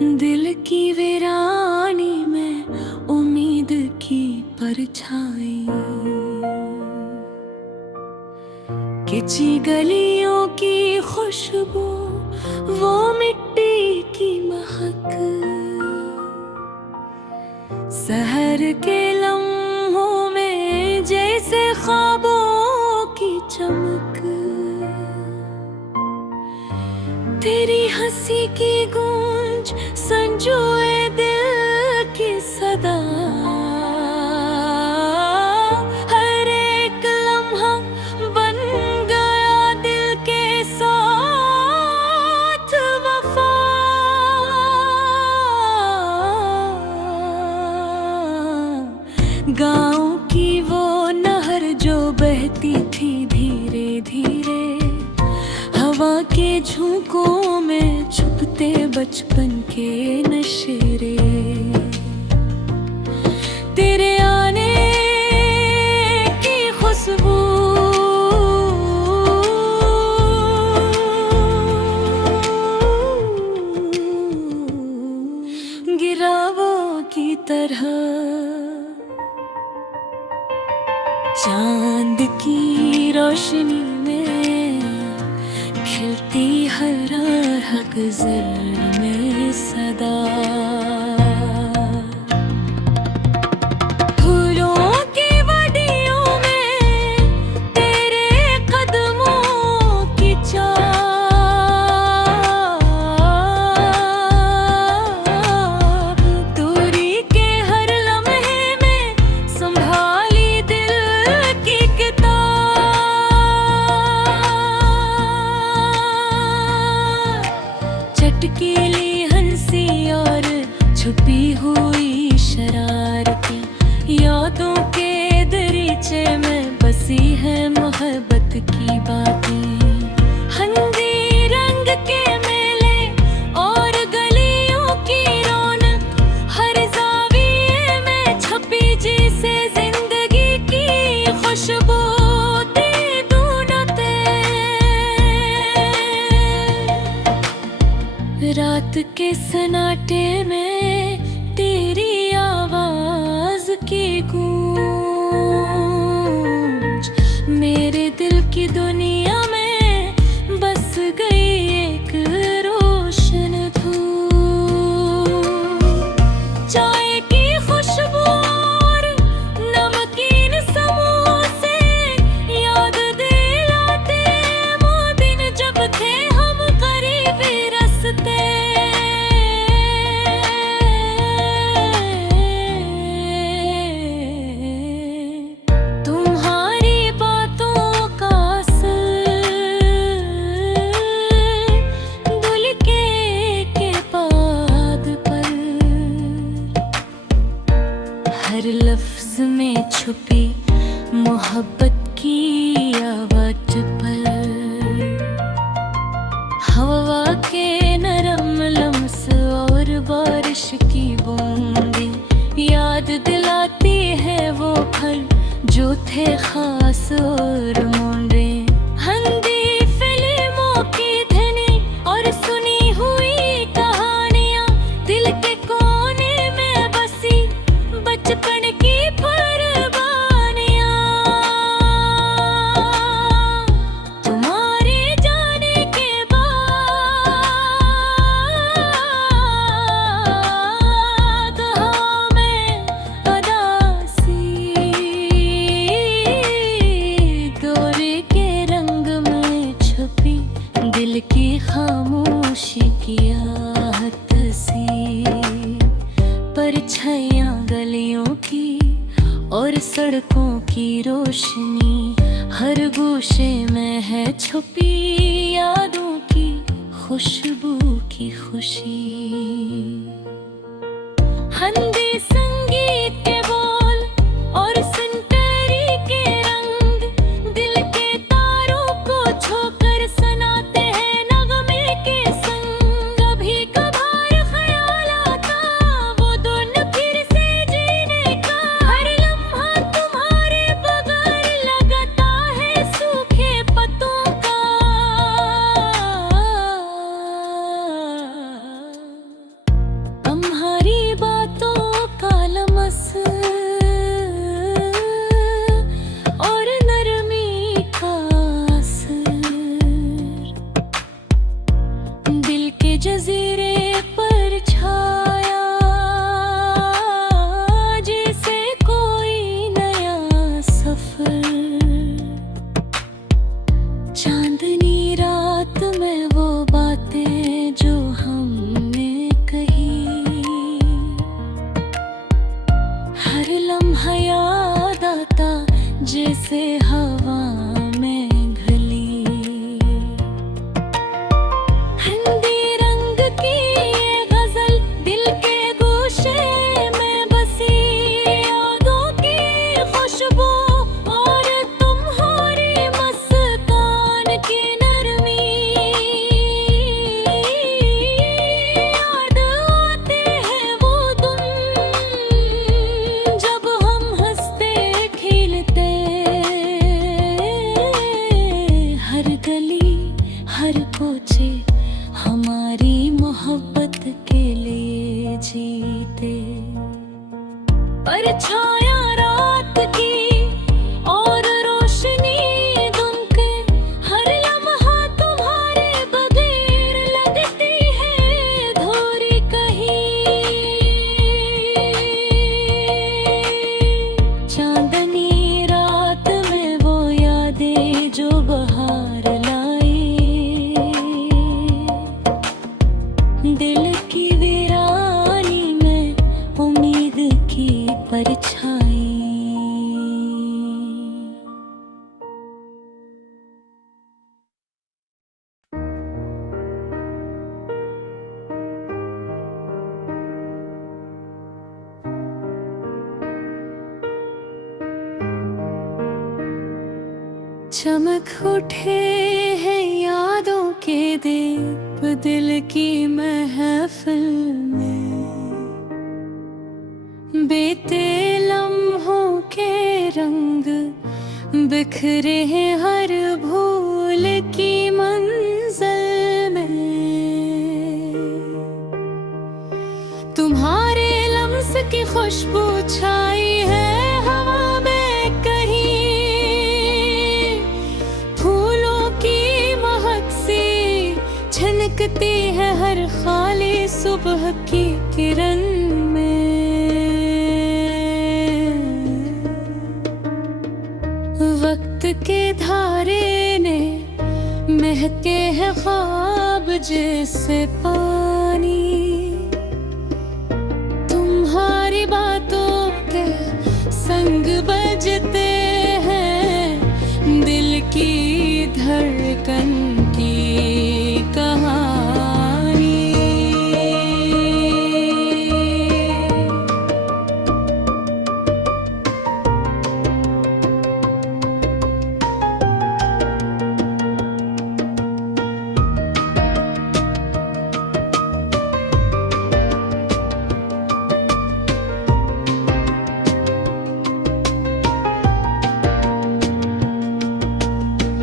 दिल की वीरानी में उम्मीद की परछाई, किची गलियों की खुशबू, वो मिट्टी की महक, सहर के लम्हों में जैसे ख्वाबों की चमक, तेरी हंसी की गूंज संजोए दिल की सदा, हर एक लम्हा बन गया दिल के साथ वफा। गाँव की वो नहर जो बहती थी धीरे धीरे, हवा के झोंकों में छुपते बचपन के नशेरे, तेरे आने की खुशबू, गिरावों की तरह चांद की रोशनी में खिलती हर हक ज़र में सदा, फूलों की वादियों में तेरे कदमों की चाल, दूरी के हर लम्हे में संभाली दिल की किताब, चटकीली हंसी और छुपी हुई शरारतें, यादों के दरीचे में बसी है मोहब्बत की बातें, हल्दी रंग के मेले और गलियों की रौनक, हर ज़ाविये में छपी जैसे जिंदगी की खुशबू, रात के सन्नाटे में तेरी आवाज की गूंज, मेरे दिल की दुनिया में बस गई एक रोशन धूप, चाय की खुशबू और नमकीन समोसे याद दिलाते वो दिन जब थे हम करीबी रस्ते, तुम्हारी बातों का असर दिल के पाद पर, हर लफ्ज में छुपी मोहब्बत की आवाज पर, हवा के नरम लम्स और बारिश की बूंदें याद दिलाती है वो पल जो थे खास और मूंडे, हंदी फिल्मों की धनी और सुनी हुई कहानियां, दिल के कोने में बसी बचपन की दिल की खामोशी की आहट सी, परछाइयाँ गलियों की और सड़कों की रोशनी, हर गोशे में है छुपी यादों की खुशबू की खुशी, हंदी संगीत के बोल और सुनहरी के रंग, दिल के तारों को छूकर सुनाते हैं नगमे के संग, कभी कभार ख्याल आता वो दिन फिर से जीने का, हर लम्हा तुम्हारे बगैर लगता है सूखे पत्तों का। दिल के जजीरे पर छाया जैसे कोई नया सफर। चांदनी रात में वो बातें जो हमने कही, हर लम्हा याद आता जैसे हवा में घली। हिंदी रंग की ये गजल दिल के गोशे में बसी, यादों की खुशबू और तुम्हारी मुस्कान की नरमी। याद आते हैं वो दिन जब हम हंसते खेलते, हर गली हर कोचे हमारी मोहब्बत के लिए जीते। परछाया रात की और रोशनी दिन के, हर लम्हा तुम्हारे बगैर लगती है धोरी कहीं। चांदनी रात में वो यादें जो बहार लाई, दिल की वीरानी में उम्मीद की परछाई। चमक उठे हैं यादों के दीप दिल की महफिल में, बीते लम्हों के रंग बिखरे हैं हर भूल की मंजिल में। तुम्हारे लम्स की खुशबू छाई है हवा में कहीं, फूलों की महक सी छनकती है हर खाली सुबह की किरण में। वक्त के धारे ने महके हैं ख्वाब जैसे पानी, तुम्हारी बातों के संग बजते हैं दिल की धड़कन की कहानी।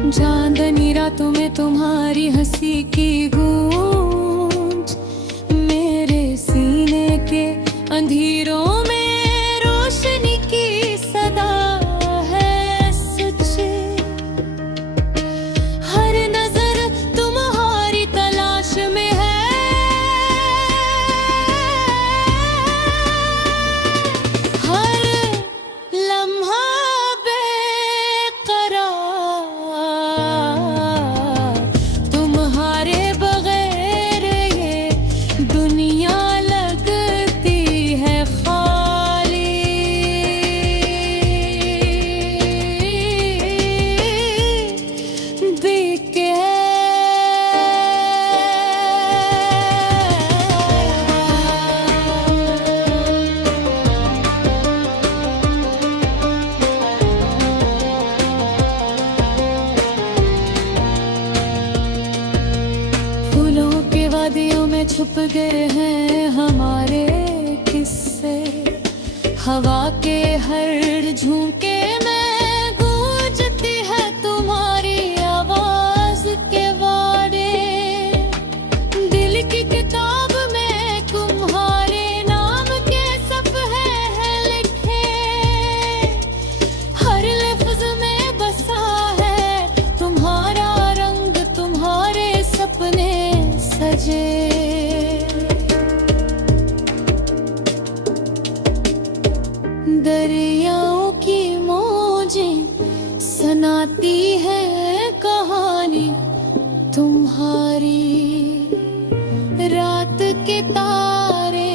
चांदनी रातों में तुम्हारी हंसी की गूंज मेरे सीने के अंधेरों में रोशनी की सदा है सच्ची। हर नजर तुम्हारी तलाश में है, हर लम्हा तुम्हारे बगैर ये दुनिया लगती है खाली। देखे वादियों में छुप गए हैं हमारे किस्से, हवा के हर झोंके में गूंजती है तुम्हारी आवाज के वारे। दिल की किताब में तुम्हारे नाम के सफ़े हैं लिखे, हर लफ्ज में बसा है तुम्हारा रंग, तुम्हारे सपने सर बजे। दरियाओं की मौजें सुनाती है कहानी तुम्हारी। रात के तारे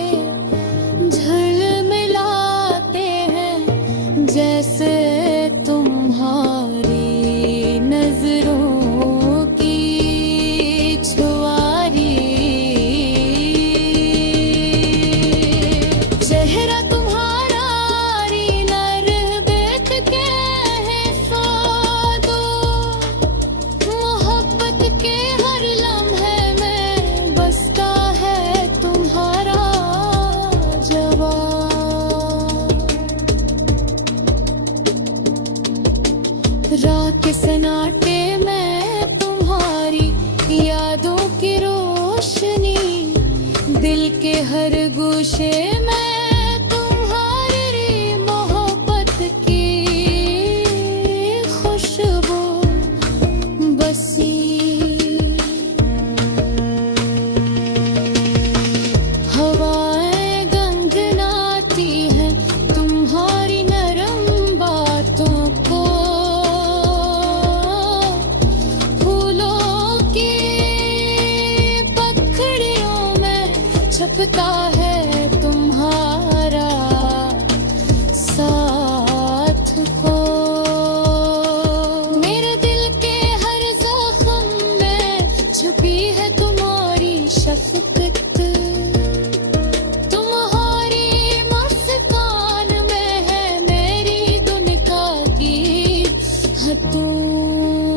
झिलमिलाते हैं जैसे तुम्हारी नजरों की छुआरी। चेहरा तुम्हारा रीना देख के है सादो। मोहब्बत के हर लम्हे में बसता है तुम्हारा जवाब। रात के सन्नाटे में तुम्हारी यादों की रोशनी। दिल के हर गोशे में तुम्हारी मोहब्बत की खुशबू बसी। हवाएं गंगनाती हैं तुम्हारी नरम बातों को। फूलों की पखड़ियों में छपता है तुम्हारा साथ को। मेरे दिल के हर जख्म में छुपी है तुम्हारी शफकत। तुम्हारी मुस्कान में है मेरी दुनिया की हकीकत।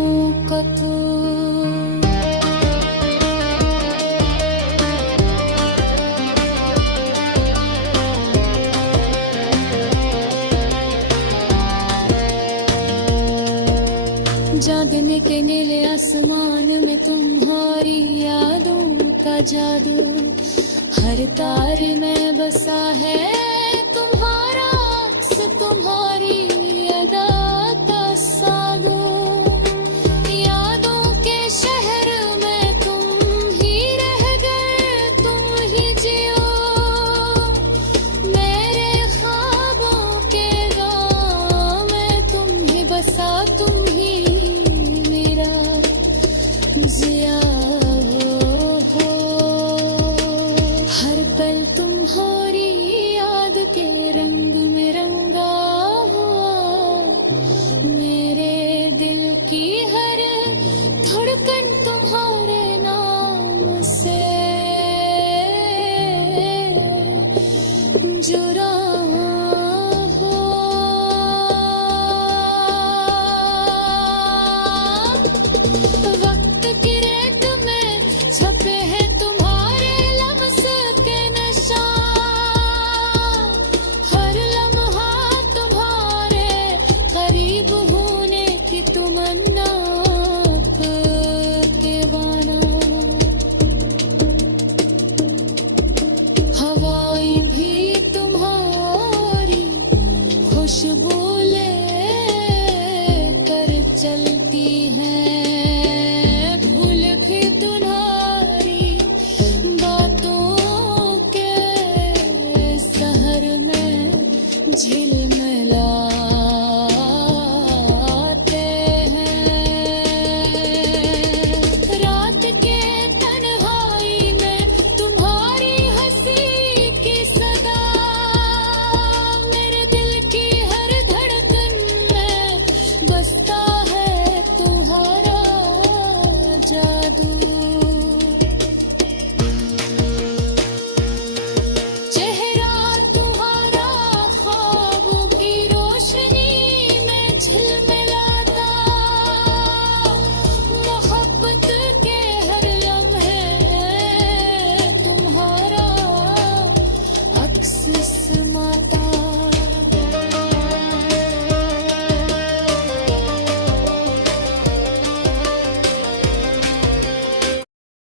चांदनी के नीले आसमान में तुम्हारी यादों का जादू। हर तारे में बसा है तुम्हारा तुम्हारी अदा का सादो। यादों के शहर में तुम ही रह गए तुम ही जियो। मेरे ख्वाबों के गाँव में तुम ही बसा तुम ही मेरा जिया हो। हर पल तुम्हारी याद के रंग में रंगा हुआ। मेरे दिल की हर धड़कन तुम्हारे नाम से जुड़ा